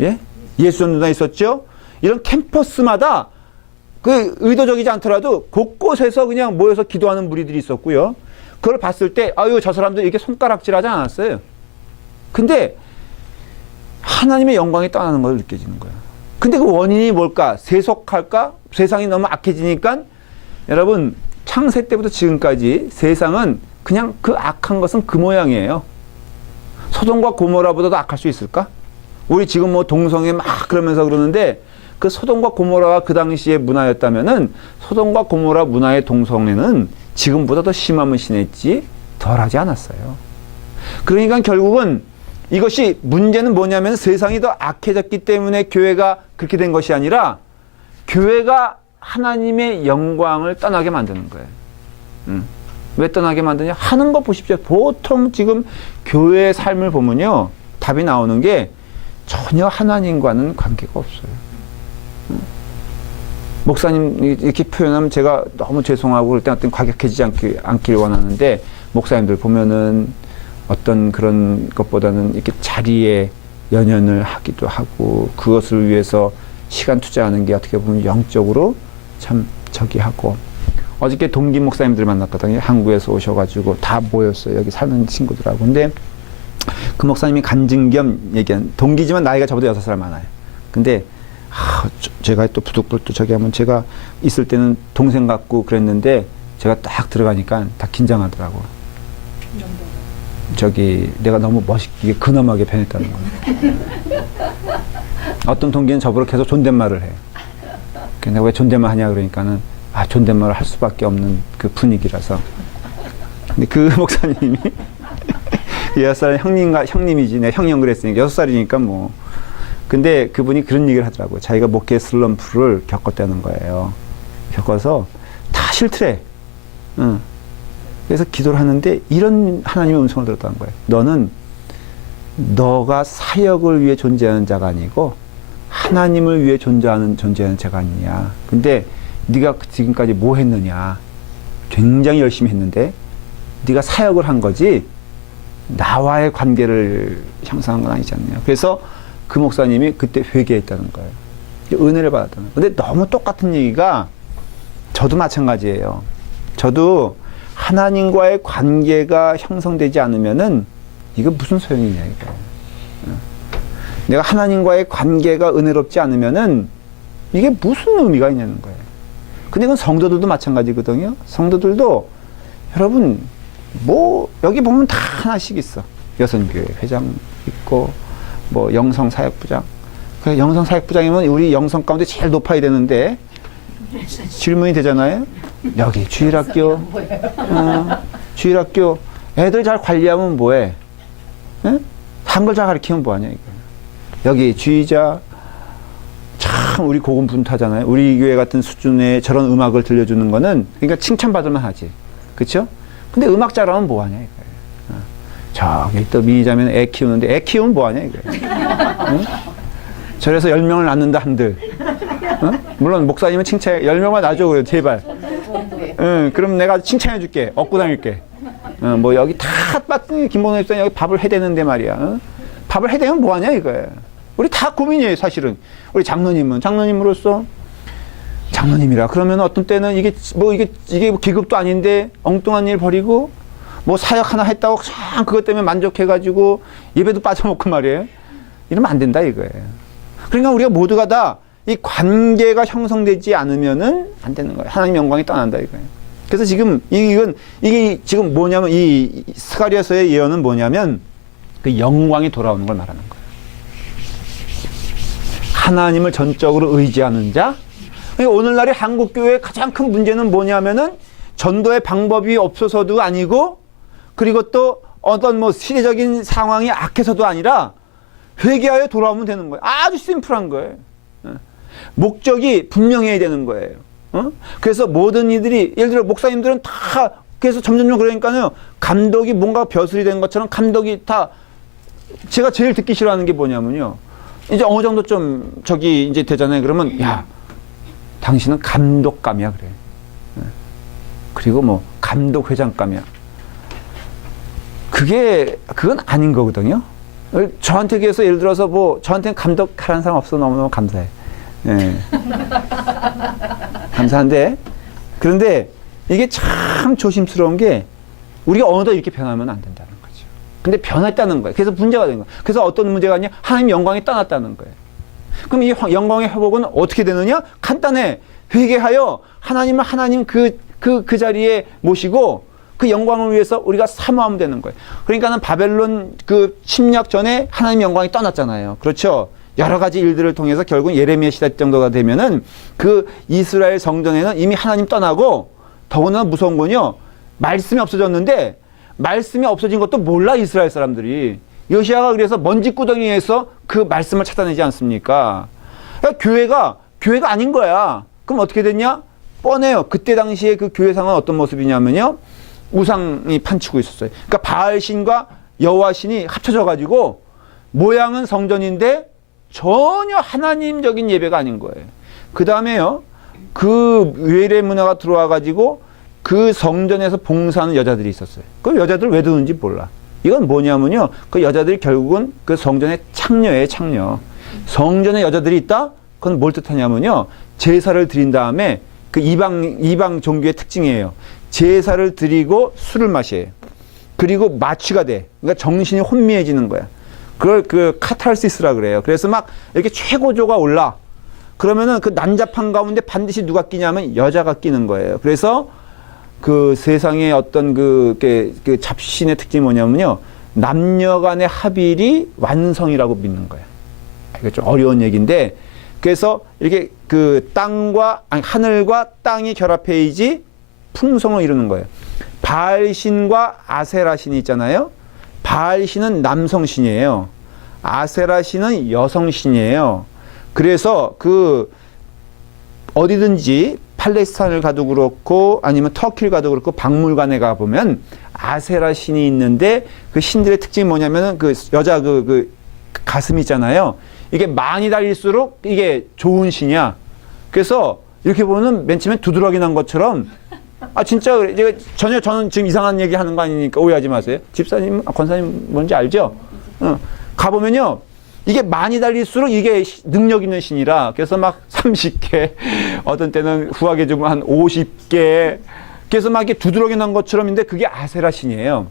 예? 예수전도단 있었죠. 이런 캠퍼스마다 그 의도적이지 않더라도 곳곳에서 그냥 모여서 기도하는 무리들이 있었고요. 그걸 봤을 때 아유 저 사람들 이렇게 손가락질하지 않았어요. 근데 하나님의 영광이 떠나는 걸 느껴지는 거예요. 근데 그 원인이 뭘까? 세속할까? 세상이 너무 악해지니까 여러분 창세 때부터 지금까지 세상은 그냥 그 악한 것은 그 모양이에요. 소돔과 고모라보다도 악할 수 있을까? 우리 지금 뭐 동성애 막 그러면서 그러는데 그 소돔과 고모라가 그 당시의 문화였다면은 소돔과 고모라 문화의 동성애는 지금보다 더 심하면 심했지 덜하지 않았어요. 그러니까 결국은 이것이 문제는 뭐냐면 세상이 더 악해졌기 때문에 교회가 그렇게 된 것이 아니라 교회가 하나님의 영광을 떠나게 만드는 거예요. 왜 떠나게 만드냐? 하는 거 보십시오. 보통 지금 교회의 삶을 보면요. 답이 나오는 게 전혀 하나님과는 관계가 없어요. 목사님 이렇게 표현하면 제가 너무 죄송하고 그럴 때 어떤 과격해지지 않길 원하는데 목사님들 보면은 어떤 그런 것보다는 이렇게 자리에 연연을 하기도 하고 그것을 위해서 시간 투자하는 게 어떻게 보면 영적으로 참 저기 하고 어저께 동기 목사님들 만났거든요. 한국에서 오셔가지고 다 모였어요. 여기 사는 친구들하고. 근데 그 목사님이 간증 겸 얘기한 동기지만 나이가 저보다 6살 많아요. 근데 제가 또 부득불도 저기 하면 제가 있을 때는 동생 같고 그랬는데 제가 딱 들어가니까 다 긴장하더라고. 저기 내가 너무 멋있게 근엄하게 변했다는 거예요. 어떤 동기는 저보고 계속 존댓말을 해. 내가 왜 존댓말 하냐 그러니까는 존댓말을 할 수밖에 없는 그 분위기라서. 근데 그 목사님이 6살 형님이지 내 형님 그랬으니까 6살이니까 뭐. 근데 그분이 그런 얘기를 하더라고요. 자기가 목회 슬럼프를 겪었다는 거예요. 겪어서 다 싫더래. 응. 그래서 기도를 하는데 이런 하나님의 음성을 들었다는 거예요. 너는 너가 사역을 위해 존재하는 자가 아니고 하나님을 위해 존재하는 자가 아니냐. 근데 네가 지금까지 뭐 했느냐. 굉장히 열심히 했는데 네가 사역을 한 거지 나와의 관계를 형성한 건 아니지 않냐. 그래서 그 목사님이 그때 회개했다는 거예요. 은혜를 받았다는 거예요. 근데 너무 똑같은 얘기가 저도 마찬가지예요. 저도 하나님과의 관계가 형성되지 않으면은 이거 무슨 소용이냐 이거. 내가 하나님과의 관계가 은혜롭지 않으면은 이게 무슨 의미가 있냐는 거예요. 근데 그건 성도들도 마찬가지거든요. 성도들도 여러분 뭐 여기 보면 다 하나씩 있어. 여선교회 회장 있고 뭐 영성사역부장. 그 영성사역부장이면 우리 영성 가운데 제일 높아야 되는데 질문이 되잖아요. 여기 주일학교, 주일학교 애들 잘 관리하면 뭐해? 한글 잘 가르치면 뭐하냐 이거. 여기 주의자 참 우리 고군분투하잖아요. 우리 교회 같은 수준의 저런 음악을 들려주는 거는 그러니까 칭찬받을만 하지, 그렇죠? 근데 음악 잘하면 뭐하냐 이거예요. 저기 또 미니자면 애 키우는데 애 키우면 뭐하냐 이거예요. 저래서 10명을 낳는다 한들. 물론 목사님은 칭찬 10명만 놔줘 그래요 제발. 그럼 내가 칭찬해 줄게. 얻고 다닐게. 뭐 여기 다 김봉호 집사님 여기 밥을 해대는데 말이야. 밥을 해대면 뭐하냐 이거예요. 우리 다 고민이에요 사실은. 우리 장로님은 장로님으로서 장로님이라 그러면 어떤 때는 이게 뭐 계급도 아닌데 엉뚱한 일 벌이고 뭐 사역 하나 했다고 참 그것 때문에 만족해가지고 예배도 빠져먹고 말이에요. 이러면 안 된다 이거예요. 그러니까 우리가 모두가 다 이 관계가 형성되지 않으면은 안 되는 거예요. 하나님 영광이 떠난다 이거예요. 그래서 지금 이게 지금 뭐냐면 이 스가랴서의 예언은 뭐냐면 그 영광이 돌아오는 걸 말하는 거예요. 하나님을 전적으로 의지하는 자. 그러니까 오늘날의 한국 교회의 가장 큰 문제는 뭐냐면은 전도의 방법이 없어서도 아니고 그리고 또 어떤 뭐 시대적인 상황이 악해서도 아니라 회개하여 돌아오면 되는 거예요. 아주 심플한 거예요. 목적이 분명해야 되는 거예요. 그래서 모든 이들이 예를 들어 목사님들은 다 그래서 점점점 그러니까요. 감독이 뭔가 벼슬이 된 것처럼 감독이 다 제가 제일 듣기 싫어하는 게 뭐냐면요. 이제 어느 정도 좀 저기 이제 되잖아요. 그러면 야 당신은 감독감이야 그래. 그리고 뭐 감독 회장감이야. 그건 아닌 거거든요. 저한테 비해서 예를 들어서 뭐 저한테는 감독하라는 사람 없어 너무너무 감사해. 예. 감사한데 그런데 이게 참 조심스러운 게 우리가 어느덧 이렇게 변하면 안 된다는 거죠. 근데 변했다는 거예요. 그래서 문제가 된 거예요. 그래서 어떤 문제가 있냐? 하나님 영광이 떠났다는 거예요. 그럼 이 영광의 회복은 어떻게 되느냐? 간단해. 회개하여 하나님을 하나님 그 자리에 모시고 그 영광을 위해서 우리가 사모하면 되는 거예요. 그러니까는 바벨론 그 침략 전에 하나님 영광이 떠났잖아요. 그렇죠? 여러 가지 일들을 통해서 결국 예레미야 시대 정도가 되면은 그 이스라엘 성전에는 이미 하나님 떠나고 더구나 무서운 건요. 말씀이 없어졌는데 말씀이 없어진 것도 몰라 이스라엘 사람들이. 요시아가 그래서 먼지구덩이에서 그 말씀을 찾아내지 않습니까? 그러니까 교회가 아닌 거야. 그럼 어떻게 됐냐? 뻔해요. 그때 당시에 그 교회상은 어떤 모습이냐면요. 우상이 판치고 있었어요. 그러니까 바알신과 여호와신이 합쳐져 가지고 모양은 성전인데 전혀 하나님적인 예배가 아닌 거예요. 그 다음에요. 그 외래 문화가 들어와 가지고 그 성전에서 봉사하는 여자들이 있었어요. 그 여자들 왜 드는지 몰라. 이건 뭐냐면요. 그 여자들이 결국은 그 성전의 창녀예요, 창녀. 성전에 여자들이 있다? 그건 뭘 뜻하냐면요. 제사를 드린 다음에 그 이방 종교의 특징이에요. 제사를 드리고 술을 마셔요. 그리고 마취가 돼. 그러니까 정신이 혼미해지는 거야. 그걸 그 카탈시스라 그래요. 그래서 막 이렇게 최고조가 올라. 그러면은 그 난잡한 가운데 반드시 누가 끼냐면 여자가 끼는 거예요. 그래서 그 세상의 어떤 그 잡신의 특징이 뭐냐면요. 남녀 간의 합일이 완성이라고 믿는 거예요. 이거 좀 어려운 얘기인데 그래서 이렇게 그 하늘과 땅이 결합해야지 풍성을 이루는 거예요. 바알신과 아세라신이 있잖아요. 바알신은 남성신이에요. 아세라신은 여성신이에요. 그래서 그 어디든지 팔레스타인을 가도 그렇고 아니면 터키를 가도 그렇고 박물관에 가보면 아세라신이 있는데 그 신들의 특징이 뭐냐면은 그 여자 그 가슴 있잖아요. 이게 많이 달릴수록 이게 좋은 신이야. 그래서 이렇게 보면 맨 처음에 두드러기 난 것처럼 진짜 그래. 전혀 저는 지금 이상한 얘기 하는 거 아니니까 오해하지 마세요. 집사님, 권사님 뭔지 알죠? 가보면요. 이게 많이 달릴수록 이게 능력 있는 신이라 그래서 막 30개 어떤 때는 후하게 주면 한 50개 그래서 막 이게 두드러기 난 것처럼인데 그게 아세라 신이에요.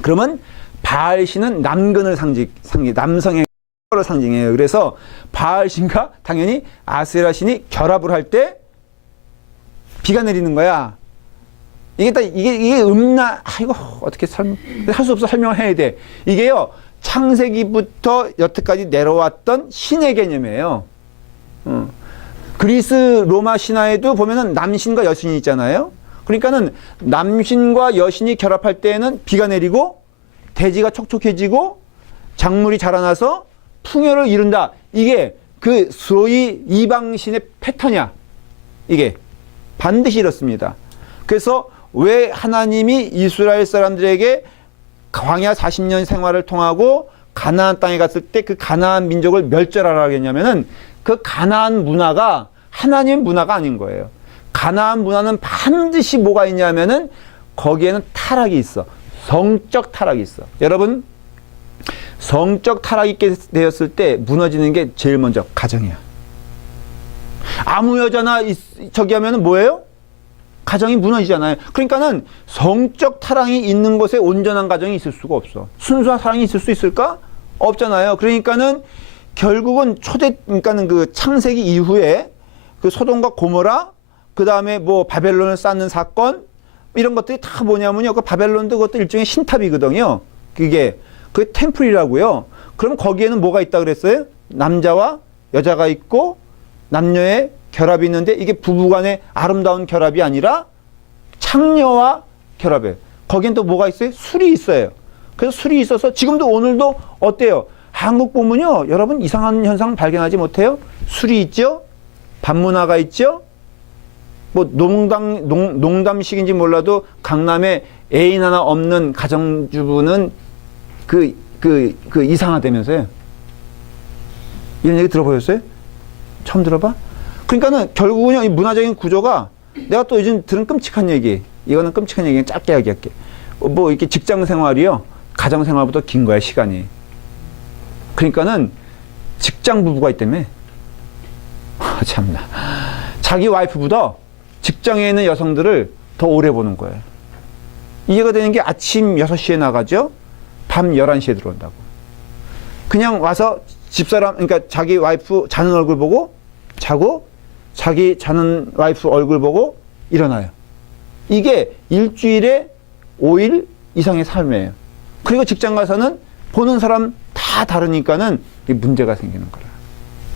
그러면 바알 신은 남근을 남성의 를 상징해요. 그래서 바알 신과 당연히 아세라 신이 결합을 할 때 비가 내리는 거야. 이게 이거 어떻게 할 수 없어 설명을 해야 돼. 이게요. 창세기부터 여태까지 내려왔던 신의 개념이에요. 그리스 로마 신화에도 보면은 남신과 여신이 있잖아요. 그러니까는 남신과 여신이 결합할 때에는 비가 내리고 대지가 촉촉해지고 작물이 자라나서 풍요를 이룬다. 이게 그 소위 이방신의 패턴이야. 이게 반드시 이렇습니다. 그래서 왜 하나님이 이스라엘 사람들에게 광야 40년 생활을 통하고 가나안 땅에 갔을 때 그 가나안 민족을 멸절하라고 했냐면은 그 가나안 문화가 하나님의 문화가 아닌 거예요. 가나안 문화는 반드시 뭐가 있냐면은 거기에는 타락이 있어. 성적 타락이 있어. 여러분 성적 타락이 있게 되었을 때 무너지는 게 제일 먼저 가정이야. 아무 여자나 저기 하면은 뭐예요? 가정이 무너지잖아요. 그러니까는 성적 타락이 있는 곳에 온전한 가정이 있을 수가 없어. 순수한 사랑이 있을 수 있을까? 없잖아요. 그러니까는 결국은 그러니까는 그 창세기 이후에 그 소돔과 고모라, 그 다음에 뭐 바벨론을 쌓는 사건, 이런 것들이 다 뭐냐면요. 그 바벨론도 그것도 일종의 신탑이거든요. 그게 템플이라고요. 그럼 거기에는 뭐가 있다 그랬어요? 남자와 여자가 있고 남녀의 결합이 있는데 이게 부부간의 아름다운 결합이 아니라 창녀와 결합이에요. 거긴 또 뭐가 있어요? 술이 있어요. 그래서 술이 있어서 지금도 오늘도 어때요? 한국 보면요, 여러분 이상한 현상 발견하지 못해요? 술이 있죠? 반문화가 있죠? 뭐 농담식인지 몰라도 강남에 애인 하나 없는 가정주부는 그 이상하다면서요? 이런 얘기 들어보셨어요? 처음 들어봐? 그러니까는 결국은 이 문화적인 구조가 내가 또 요즘 들은 끔찍한 얘기, 이거는 끔찍한 얘기 짧게 이야기할게. 뭐 이렇게 직장 생활이요, 가정 생활보다 긴 거야, 시간이. 그러니까는 직장 부부가 있다며. 참나. 자기 와이프보다 직장에 있는 여성들을 더 오래 보는 거예요. 이해가 되는 게 아침 6시에 나가죠? 밤 11시에 들어온다고. 그냥 와서 집사람, 그러니까 자기 와이프 자는 얼굴 보고 자고 자기 자는 와이프 얼굴 보고 일어나요. 이게 일주일에 5일 이상의 삶이에요. 그리고 직장 가서는 보는 사람 다 다르니까는 문제가 생기는 거라.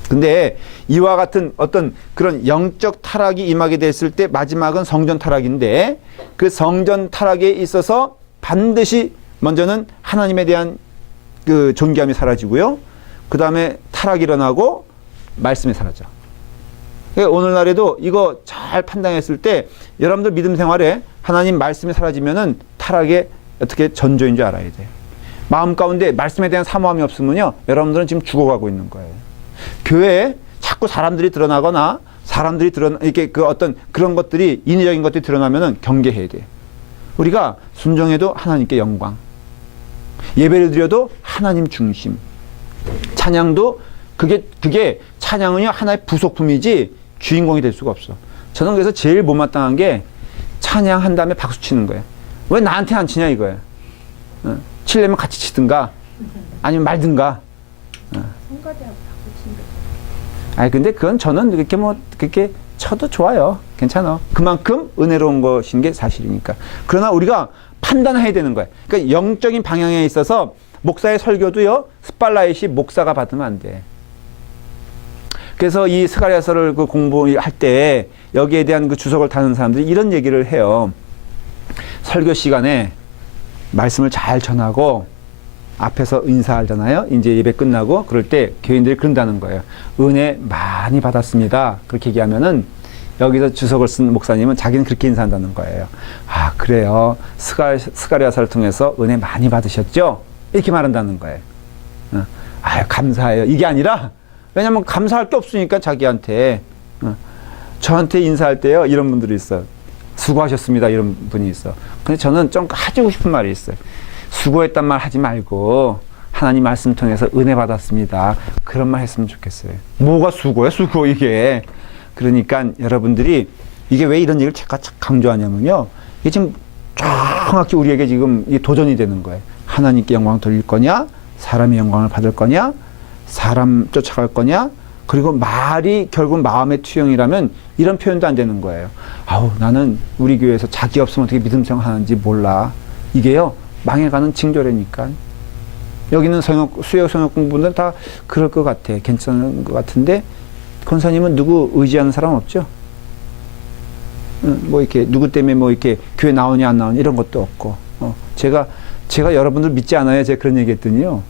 근데 이와 같은 어떤 그런 영적 타락이 임하게 됐을 때 마지막은 성전 타락인데, 그 성전 타락에 있어서 반드시 먼저는 하나님에 대한 그 존귀함이 사라지고요. 그 다음에 타락이 일어나고 말씀이 사라져. 그러니까 오늘날에도 이거 잘 판단했을 때 여러분들 믿음 생활에 하나님 말씀이 사라지면은 타락의 어떻게 전조인 줄 알아야 돼. 마음 가운데 말씀에 대한 사모함이 없으면요, 여러분들은 지금 죽어가고 있는 거예요. 교회에 자꾸 사람들이 드러나거나 이렇게 그 어떤 그런 것들이 인위적인 것들이 드러나면은 경계해야 돼. 우리가 순종해도 하나님께 영광, 예배를 드려도 하나님 중심, 찬양도 그게 찬양은요 하나의 부속품이지 주인공이 될 수가 없어. 저는 그래서 제일 못마땅한 게 찬양한 다음에 박수 치는 거예요. 왜 나한테 안 치냐 이거예요. 치려면 같이 치든가 아니면 말든가. 성가대하고 박수 치는 거. 아니 근데 그건 저는 그렇게 쳐도 좋아요. 괜찮아. 그만큼 은혜로운 것인 게 사실이니까. 그러나 우리가 판단해야 되는 거예요. 그러니까 영적인 방향에 있어서 목사의 설교도요, 스팔라이시 목사가 받으면 안 돼. 그래서 이 스가랴서를 그 공부할 때 여기에 대한 그 주석을 다는 사람들이 이런 얘기를 해요. 설교 시간에 말씀을 잘 전하고 앞에서 인사하잖아요. 이제 예배 끝나고 그럴 때 교인들이 그런다는 거예요. 은혜 많이 받았습니다. 그렇게 얘기하면은 여기서 주석을 쓴 목사님은 자기는 그렇게 인사한다는 거예요. 아, 그래요. 스가랴서를 통해서 은혜 많이 받으셨죠? 이렇게 말한다는 거예요. 아유, 감사해요. 이게 아니라, 왜냐면 감사할 게 없으니까 자기한테. 저한테 인사할 때요, 이런 분들이 있어요. 수고하셨습니다. 이런 분이 있어. 근데 저는 좀 해주고 싶은 말이 있어요. 수고했단 말 하지 말고 하나님 말씀 통해서 은혜 받았습니다. 그런 말 했으면 좋겠어요. 뭐가 수고야, 수고 이게. 그러니까 여러분들이 이게 왜 이런 얘기를 제가 강조하냐면요. 이게 지금 정확히 우리에게 지금 도전이 되는 거예요. 하나님께 영광 돌릴 거냐? 사람의 영광을 받을 거냐? 사람 쫓아갈 거냐? 그리고 말이 결국 마음의 투영이라면 이런 표현도 안 되는 거예요. 아우, 나는 우리 교회에서 자기 없으면 어떻게 믿음 생활하는지 몰라. 이게요, 망해가는 징조라니까. 여기는 수요 성역 공부는 다 그럴 것 같아. 괜찮은 것 같은데, 권사님은 누구 의지하는 사람 없죠? 뭐 이렇게 누구 때문에 뭐 이렇게 교회 나오냐 안 나오냐 이런 것도 없고. 제가 여러분들 믿지 않아요. 제가 그런 얘기했더니요.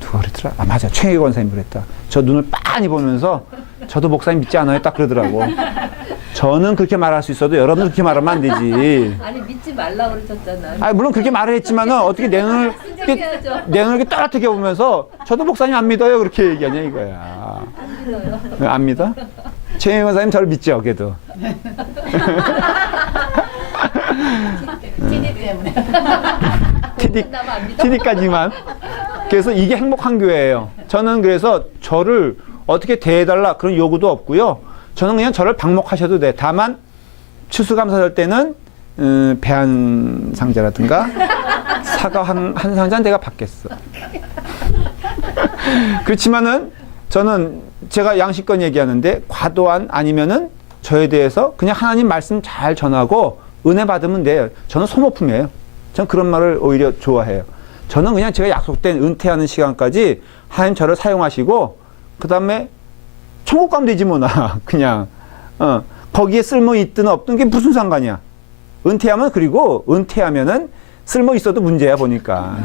누가 그랬더라? 아, 맞아. 최혜교 권사님 그랬다. 저 눈을 빤히 보면서 저도 목사님 믿지 않아요. 딱 그러더라고. 저는 그렇게 말할 수 있어도 여러분들 그렇게 말하면 안 되지. 아니 믿지 말라고 그러셨잖아요. 아, 물론 그렇게 말을 했지만은 어떻게 내 눈을 이렇게 따뜻하게 보면서 저도 목사님 안 믿어요. 그렇게 얘기하냐 이거야. 안 믿어요. 안 믿어? 최혜교 권사님 저를 믿죠, 걔도. TD 때문에. TD까지만. 그래서 이게 행복한 교회예요. 저는 그래서 저를 어떻게 대해달라 그런 요구도 없고요. 저는 그냥 저를 방목하셔도 돼. 다만 추수감사절 때는 배 한 상자라든가 사과 한 상자는 내가 받겠어. 그렇지만은 저는 제가 양식권 얘기하는데 과도한 아니면은 저에 대해서 그냥 하나님 말씀 잘 전하고 은혜 받으면 돼요. 저는 소모품이에요. 저는 그런 말을 오히려 좋아해요. 저는 그냥 제가 약속된 은퇴하는 시간까지 하나님 저를 사용하시고 그 다음에 천국 가면 되지 뭐나 그냥 거기에 쓸모 있든 없든 게 무슨 상관이야. 은퇴하면, 그리고 은퇴하면은 쓸모 있어도 문제야 보니까.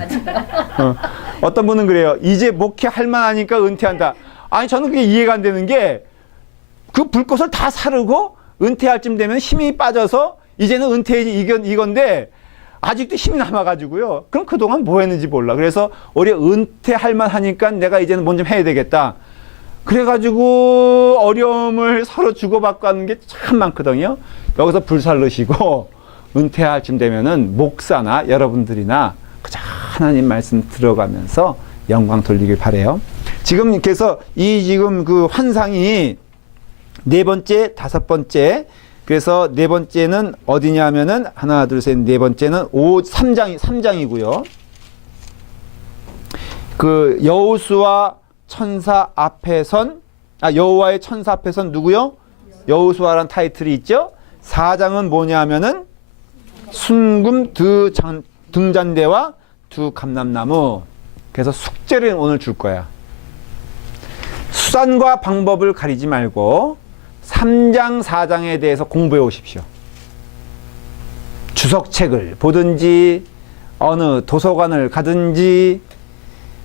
어떤 분은 그래요. 이제 목회할 만하니까 은퇴한다. 아니 저는 그게 이해가 안 되는 게 그 불꽃을 다 사르고 은퇴할 쯤 되면 힘이 빠져서 이제는 은퇴지 이건데 아직도 힘이 남아가지고요. 그럼 그동안 뭐 했는지 몰라. 그래서 오히려 은퇴할 만하니까 내가 이제는 뭔 좀 해야 되겠다. 그래가지고 어려움을 서로 주고받고 하는 게 참 많거든요. 여기서 불살르시고 은퇴할 쯤 되면은 목사나 여러분들이나 그저 하나님 말씀 들어가면서 영광 돌리길 바래요. 지금 그래서 이 지금 그 환상이 네 번째, 다섯 번째. 그래서 네 번째는 어디냐 하면은 하나, 둘, 셋, 네 번째는 3장이고요. 그 여호수아 천사 앞에 선, 여호와의 천사 앞에 선 누구요? 여호수아라는 타이틀이 있죠. 4장은 뭐냐 하면은 순금 등잔대와 두 감람나무. 그래서 숙제를 오늘 줄 거야. 수단과 방법을 가리지 말고 3장, 4장에 대해서 공부해 오십시오. 주석책을 보든지 어느 도서관을 가든지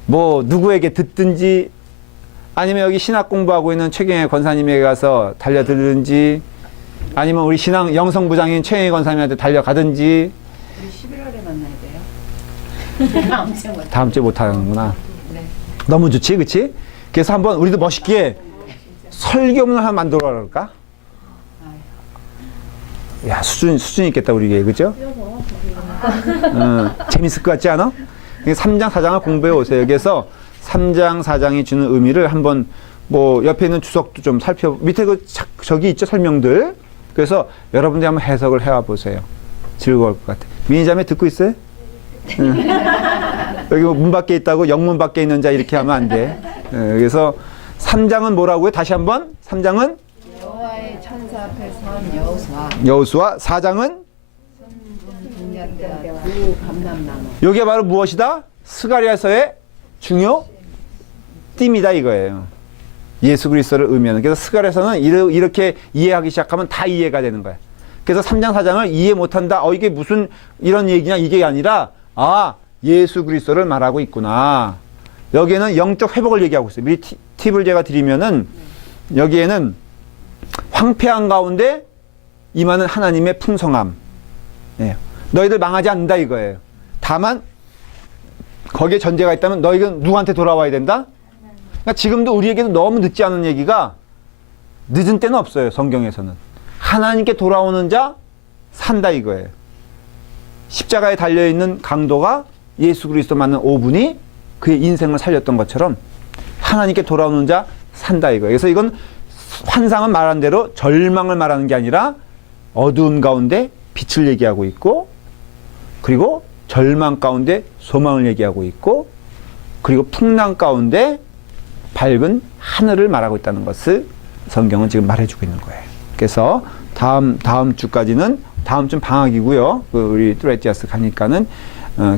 뭐 누구에게 듣든지 아니면 여기 신학 공부하고 있는 최경혜 권사님에게 가서 달려들든지 아니면 우리 신앙 영성부장인 최경혜 권사님한테 달려가든지. 우리 11월에 만나야 돼요. 다음 주에 못하는구나. 네. 너무 좋지, 그치? 그래서 한번 우리도 멋있게 설교문을 하나 만들어 그럴까? 야, 수준 있겠다, 우리 그죠? 재밌을 것 같지 않아? 3장, 4장을 공부해 오세요. 그래서 3장, 4장이 주는 의미를 한번 뭐 옆에 있는 주석도 좀 밑에 저기 있죠, 설명들. 그래서 여러분들이 한번 해석을 해와 보세요. 즐거울 것 같아. 미니자매 듣고 있어요? 여기 문 밖에 있다고 영문 밖에 있는 자 이렇게 하면 안 돼. 그래서 3장은 뭐라고요? 다시 한번. 3장은 여호와의 천사 앞에 선 여호수아. 여호수아. 4장은 등잔대와 두 감람나무. 이게 바로 무엇이다? 스가랴서의 중요 띠입니다 이거예요. 예수 그리스도를 의미하는. 그래서 스가랴서는 이렇게 이해하기 시작하면 다 이해가 되는 거야. 그래서 3장 4장을 이해 못한다. 이게 무슨 이런 얘기냐 이게 아니라 예수 그리스도를 말하고 있구나. 여기에는 영적 회복을 얘기하고 있어요. 미리 팁을 제가 드리면은 여기에는 황폐한 가운데 임하는 하나님의 풍성함. 네. 너희들 망하지 않는다 이거예요. 다만 거기에 전제가 있다면 너희는 누구한테 돌아와야 된다? 그러니까 지금도 우리에게도 너무 늦지 않은 얘기가 늦은 때는 없어요. 성경에서는. 하나님께 돌아오는 자 산다 이거예요. 십자가에 달려있는 강도가 예수 그리스도 맞는 5분이 그의 인생을 살렸던 것처럼 하나님께 돌아오는 자 산다 이거예요. 그래서 이건 환상은 말한 대로 절망을 말하는 게 아니라 어두움 가운데 빛을 얘기하고 있고 그리고 절망 가운데 소망을 얘기하고 있고 그리고 풍랑 가운데 밝은 하늘을 말하고 있다는 것을 성경은 지금 말해주고 있는 거예요. 그래서 다음 주까지는 다음 주 방학이고요. 우리 뚜레티아스 가니까는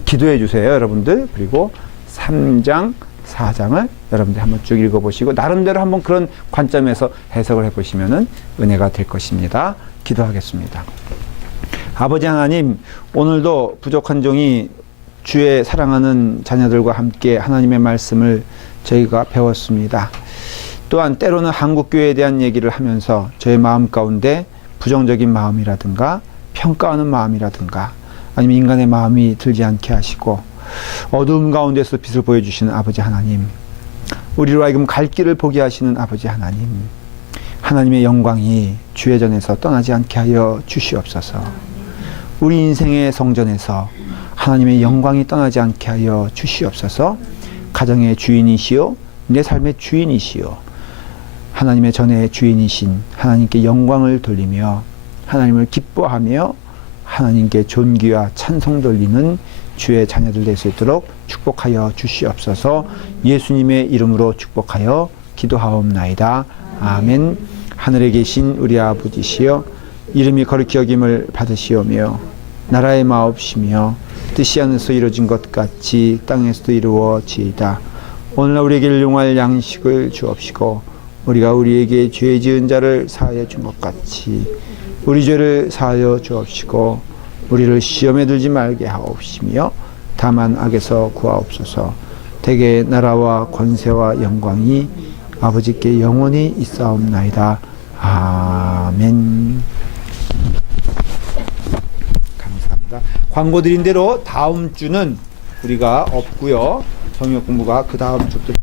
기도해 주세요, 여러분들. 그리고 3장, 4장을 여러분들 한번 쭉 읽어보시고 나름대로 한번 그런 관점에서 해석을 해보시면은 은혜가 될 것입니다. 기도하겠습니다. 아버지 하나님, 오늘도 부족한 종이 주의 사랑하는 자녀들과 함께 하나님의 말씀을 저희가 배웠습니다. 또한 때로는 한국교회에 대한 얘기를 하면서 저의 마음 가운데 부정적인 마음이라든가 평가하는 마음이라든가 아니면 인간의 마음이 들지 않게 하시고 어두움 가운데서 빛을 보여주시는 아버지 하나님, 우리로 하여금 갈 길을 보게 하시는 아버지 하나님, 하나님의 영광이 주의 전에서 떠나지 않게 하여 주시옵소서. 우리 인생의 성전에서 하나님의 영광이 떠나지 않게 하여 주시옵소서. 가정의 주인이시오, 내 삶의 주인이시오, 하나님의 전의 주인이신 하나님께 영광을 돌리며 하나님을 기뻐하며 하나님께 존귀와 찬송 돌리는 주의 자녀들 될 수 있도록 축복하여 주시옵소서. 예수님의 이름으로 축복하여 기도하옵나이다. 아멘. 하늘에 계신 우리 아버지시여, 이름이 거룩히 여김을 받으시오며 나라의 마옵시며 뜻이 하늘에서 이루어진 것 같이 땅에서도 이루어지이다. 오늘날 우리에게 용할 양식을 주옵시고 우리가 우리에게 죄 지은 자를 사하여 준 것 같이 우리 죄를 사하여 주옵시고 우리를 시험에 들지 말게 하옵시며 다만 악에서 구하옵소서. 대개 나라와 권세와 영광이 아버지께 영원히 있사옵나이다. 아멘. 감사합니다. 광고 드린 대로 다음 주는 우리가 없고요. 성역 공부가 그 다음 주부터